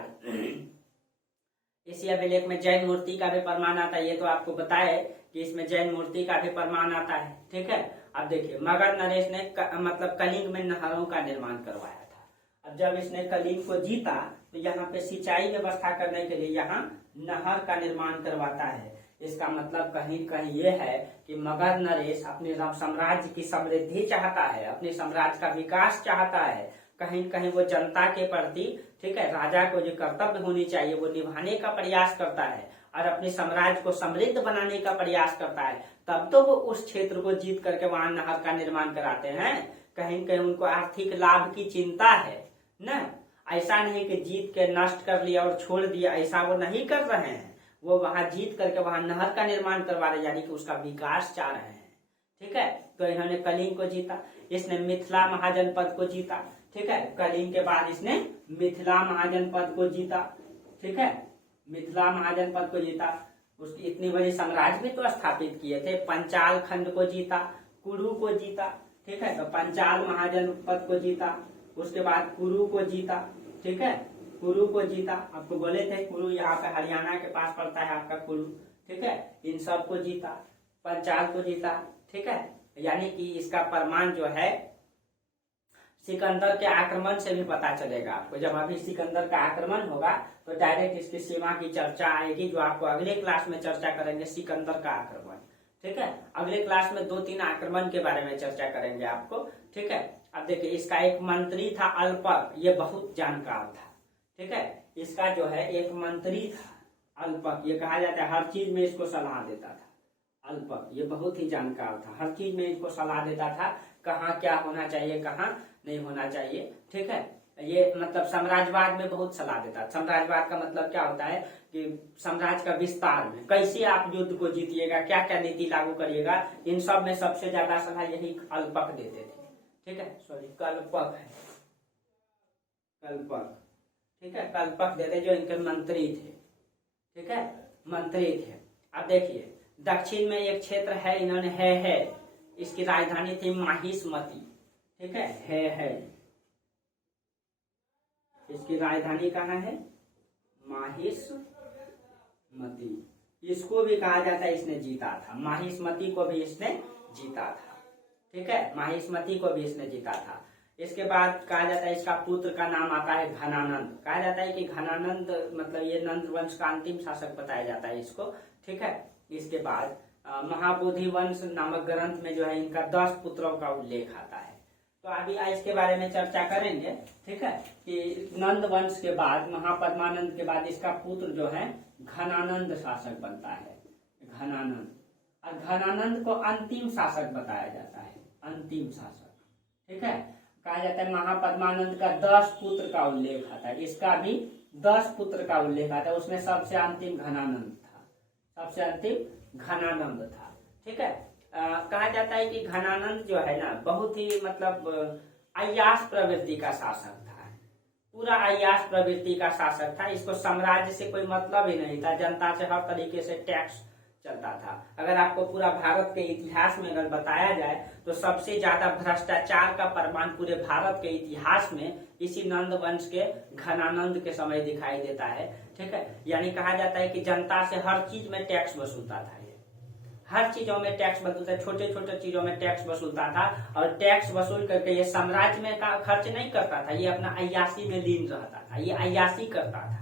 इसी अभिलेख में जैन मूर्ति का भी प्रमाण आता है, ये तो आपको बताए कि इसमें जैन मूर्ति का भी प्रमाण आता है। ठीक है, अब देखिए मगध नरेश ने मतलब कलिंग में नहरों का निर्माण करवाया था। अब जब इसने कलिंग को जीता तो यहाँ पे सिंचाई व्यवस्था करने के लिए यहाँ नहर का निर्माण करवाता है। इसका मतलब कहीं कहीं ये है कि मगध नरेश अपने साम्राज्य की समृद्धि चाहता है, अपने साम्राज्य का विकास चाहता है, कहीं कहीं वो जनता के प्रति, ठीक है, राजा को जो कर्तव्य होनी चाहिए वो निभाने का प्रयास करता है और अपने साम्राज्य को समृद्ध बनाने का प्रयास करता है। तब तो वो उस क्षेत्र को जीत करके वहां नहर का निर्माण कराते हैं। कहीं कहीं उनको आर्थिक लाभ की चिंता है न, ऐसा नहीं कि जीत के नष्ट कर लिया और छोड़ दिया, ऐसा वो नहीं कर रहे हैं। वो वहां जीत करके वहां नहर का निर्माण करवा रहे, यानी कि उसका विकास चाह रहे हैं। ठीक है, तो इन्होंने कलिंग को जीता, इसने मिथिला महाजनपद को जीता। ठीक है, कलिंग के बाद इसने मिथिला महाजनपद को जीता। ठीक है, मिथिला महाजनपद को जीता, उसकी इतनी बड़ी साम्राज्य भी तो स्थापित किए थे। पंचाल खंड को जीता, कुरु को जीता। ठीक है, तो पंचाल महाजनपद को जीता, उसके बाद कुरु को जीता। ठीक है, कुरु को जीता, आपको बोले थे कुरु यहाँ पे हरियाणा के पास पड़ता है आपका कुरु। ठीक है, इन सब को जीता, पंचाल को जीता। ठीक है, यानी कि इसका प्रमाण जो है सिकंदर के आक्रमण से भी पता चलेगा आपको। जब अभी सिकंदर का आक्रमण होगा तो डायरेक्ट इसकी सीमा की चर्चा आएगी, जो आपको अगले क्लास में चर्चा करेंगे, सिकंदर का आक्रमण। ठीक है, अगले क्लास में 2-3 आक्रमण के बारे में चर्चा करेंगे आपको। ठीक है, अब देखिए इसका एक मंत्री था अल्पक, ये बहुत जानकार था। ठीक है, इसका जो है एक मंत्री था अल्पक, ये कहा जाता है हर चीज में इसको सलाह देता था। अल्पक ये बहुत ही जानकार था, हर चीज में इसको सलाह देता था, कहाँ क्या होना चाहिए, कहाँ नहीं होना चाहिए। ठीक है, ये मतलब साम्राज्यवाद में बहुत सलाह देता है। साम्राज्यवाद का मतलब क्या होता है कि साम्राज्य का विस्तार में कैसे आप युद्ध को जीतिएगा, क्या क्या नीति लागू करिएगा, इन सब में सबसे ज्यादा सलाह यही अल्पक देते थे। ठीक है, सॉरी कल्पक है, कल्पक। ठीक है, कल्पक दे दे जो इनके मंत्री थे, ठीक है, मंत्री थे। अब देखिए दक्षिण में एक क्षेत्र है, इन्होंने है इसकी राजधानी थी माहिष्मती, ठीक है इसकी राजधानी कहाँ है, माहिष्मती। इसको भी कहा जाता है इसने जीता था, माहिष्मती को भी इसने जीता था, ठीक है, माहिष्मती को भी इसने जीता था। इसके बाद कहा जाता है इसका पुत्र का नाम आता है घनानंद। कहा जाता है कि घनानंद मतलब ये नंद वंश का अंतिम शासक बताया जाता है इसको, ठीक है। इसके बाद महाबोधि वंश नामक ग्रंथ में जो है इनका 10 पुत्रों का उल्लेख आता है। तो अभी इसके बारे में चर्चा करेंगे, ठीक है, कि नंद वंश के बाद महापद्मानंद के बाद इसका पुत्र जो है घनानंद शासक बनता है, घनानंद। और घनानंद को अंतिम शासक बताया जाता है, अंतिम शासक, ठीक है। कहा जाता है महापद्मानंद का 10 पुत्र का उल्लेख आता है, इसका भी 10 पुत्र का उल्लेख आता है, उसमें सबसे अंतिम घनानंद था, सबसे अंतिम घनानंद था, ठीक है। कहा जाता है कि घनानंद जो है ना बहुत ही मतलब अय्याश प्रवृत्ति का शासक था, पूरा अय्याश प्रवृत्ति का शासक था। इसको साम्राज्य से कोई मतलब ही नहीं था, जनता से हर तरीके से टैक्स चलता था। अगर आपको पूरा भारत के इतिहास में अगर बताया जाए तो सबसे ज्यादा भ्रष्टाचार का प्रमाण पूरे भारत के इतिहास में इसी नंद वंश के घनानंद के समय दिखाई देता है, ठीक है। यानी कहा जाता है कि जनता से हर चीज में टैक्स वसूलता था, ये हर चीजों में टैक्स वसूलता, छोटे छोटे चीजों में टैक्स वसूलता था। और टैक्स वसूल करके ये साम्राज्य में खर्च नहीं करता था, ये अपना अय्याशी में लीन रहता था, ये अय्याशी करता था।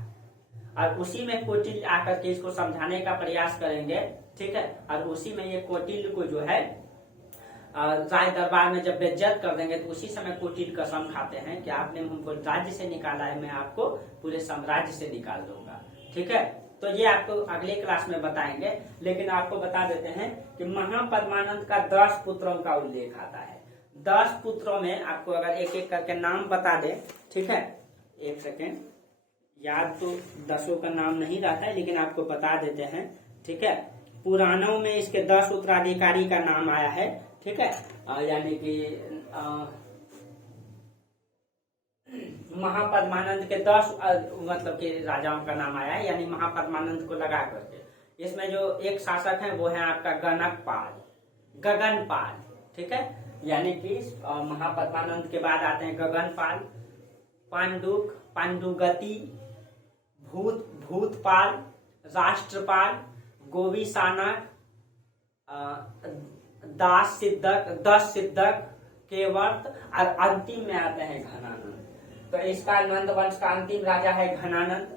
और उसी में कोटिल आकर के इसको समझाने का प्रयास करेंगे, ठीक है। और उसी में ये कोटिल को जो है राज दरबार में जब बेइज्जत कर देंगे तो उसी समय कोटिल कसम खाते हैं कि आपने हमको राज्य से निकाला है, मैं आपको पूरे साम्राज्य से निकाल दूंगा, ठीक है। तो ये आपको अगले क्लास में बताएंगे, लेकिन आपको बता देते हैं कि महापद्मानंद का 10 पुत्रों का उल्लेख आता है। 10 पुत्रों में आपको अगर एक एक करके नाम बता दे, ठीक है, एक सेकेंड, याद तो 10 का नाम नहीं रहता है लेकिन आपको बता देते हैं, ठीक है। पुराणों में इसके 10 उत्तराधिकारी का नाम आया है, ठीक है, यानी कि महापद्मानंद के 10 मतलब कि राजाओं का नाम आया है, यानी महापद्मानंद को लगा करके। इसमें जो एक शासक है वो है आपका गगनपाल, ठीक है, यानी कि महापद्मानंद के बाद आते हैं गगनपाल, पांडुगति, भूतपाल, राष्ट्रपाल, गोविसानक, दस सिद्धक, केवर्त और अंतिम में आते हैं घनानंद। तो इसका नंद वंश का अंतिम राजा है घनानंद,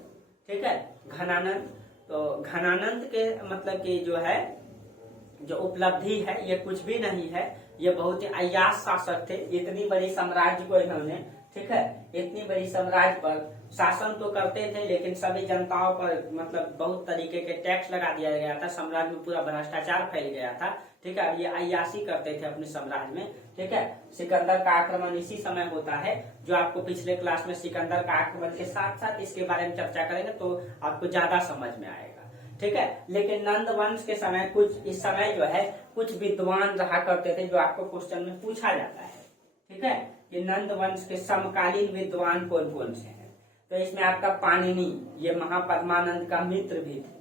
ठीक है, घनानंद। तो घनानंद के मतलब कि जो है जो उपलब्धि है ये कुछ भी नहीं है, ये बहुत ही अय्याश शासक थे। इतनी बड़ी साम्राज्य को इन्होंने, ठीक है, इतनी बड़ी साम्राज्य पर शासन तो करते थे लेकिन सभी जनताओं पर मतलब बहुत तरीके के टैक्स लगा दिया गया था, साम्राज्य में पूरा भ्रष्टाचार फैल गया था, ठीक है। अब ये अय्याशी करते थे अपने साम्राज्य में, ठीक है। सिकंदर का आक्रमण इसी समय होता है, जो आपको पिछले क्लास में सिकंदर का आक्रमण के साथ साथ इसके बारे में चर्चा करेंगे तो आपको ज्यादा समझ में आएगा, ठीक है। लेकिन नंद वंश के समय कुछ इस समय जो है कुछ विद्वान रहा करते थे, जो आपको क्वेश्चन में पूछा जाता है, ठीक है, कि नंद वंश के समकालीन विद्वान कौन कौन से हैं। तो इसमें आपका पाणिनि, ये महापद्मानंद का मित्र भी थे,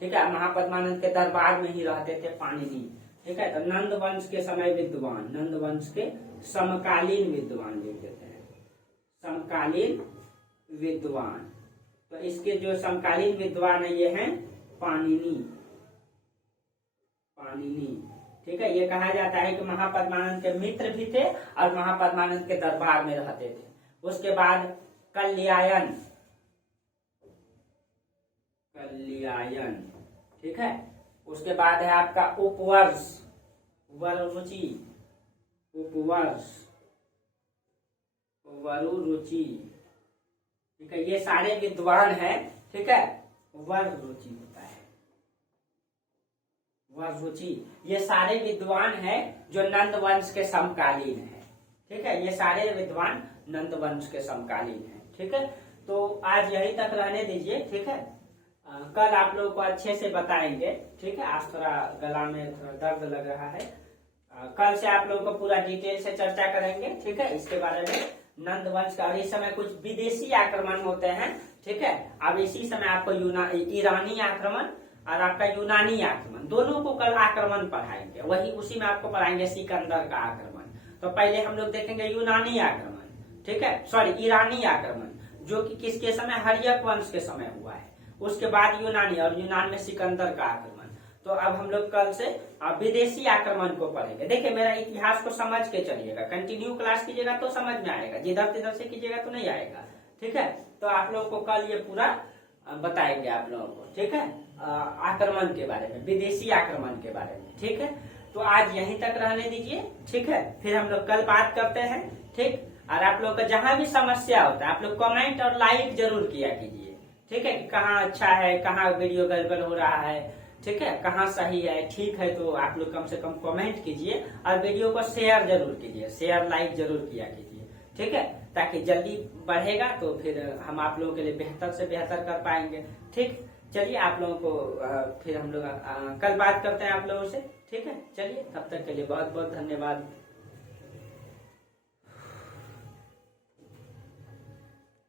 ठीक है, महापद्मानंद के दरबार में ही रहते थे पाणिनि, ठीक है। तो नंद वंश के समय विद्वान, नंद वंश के समकालीन विद्वान लिख देते हैं, समकालीन विद्वान। तो इसके जो समकालीन विद्वान है ये हैं पाणिनि, ठीक है। ये कहा जाता है कि महापद्मानंद के मित्र भी थे और महापद्मानंद के दरबार में रहते थे। उसके बाद कल्यायन, ठीक है। उसके बाद है आपका उपवर्ष, वरुरुचि, ठीक है। ये सारे विद्वान हैं, ठीक है। वरुरुचि होता है, वरुरुचि, ये सारे विद्वान हैं जो नंद वंश के समकालीन हैं, ठीक है। ये सारे विद्वान नंद वंश के समकालीन हैं, ठीक है। तो आज यही तक रहने दीजिए, ठीक है। कल आप लोगों को अच्छे से बताएंगे, ठीक है। आज थोड़ा गला में थोड़ा दर्द लग रहा है, कल से आप लोगों को पूरा डिटेल से चर्चा करेंगे, ठीक है, इसके बारे में। नंद वंश का, और इस समय कुछ विदेशी आक्रमण होते हैं, ठीक है। अब इसी समय आपको ईरानी आक्रमण और आपका यूनानी आक्रमण, दोनों को कल आक्रमण पढ़ाएंगे, वही उसी में आपको पढ़ाएंगे सिकंदर का आक्रमण। तो पहले हम लोग देखेंगे यूनानी आक्रमण, ठीक है, सॉरी ईरानी आक्रमण, जो कि किसके समय, हर्यक वंश के समय हुआ है। उसके बाद यूनानी, और यूनान में सिकंदर का आक्रमण। तो अब हम लोग कल से विदेशी आक्रमण को पढ़ेंगे। देखिए मेरा इतिहास को समझ के चलिएगा, कंटिन्यू क्लास कीजिएगा तो समझ में आएगा, जिधर तिधर से कीजिएगा तो नहीं आएगा, ठीक है। तो आप लोगों को कल ये पूरा बताएंगे आप लोगों को, ठीक है, आक्रमण के बारे में, विदेशी आक्रमण के बारे में, ठीक है। तो आज यहीं तक रहने दीजिए, ठीक है, फिर हम लोग कल बात करते हैं, ठीक। और आप लोग का जहां भी समस्या होता है आप लोग कमेंट और लाइक जरूर किया कीजिए, ठीक है, कि कहाँ अच्छा है, कहाँ वीडियो गड़बड़ हो रहा है, ठीक है, कहाँ सही है, ठीक है। तो आप लोग कम से कम कमेंट कीजिए और वीडियो को शेयर जरूर कीजिए, शेयर लाइक जरूर किया कीजिए, ठीक है, ताकि जल्दी बढ़ेगा तो फिर हम आप लोगों के लिए बेहतर से बेहतर कर पाएंगे, ठीक। चलिए आप लोगों को फिर हम लोग कल बात करते हैं आप लोगों से, ठीक है। चलिए तब तक के लिए बहुत बहुत धन्यवाद।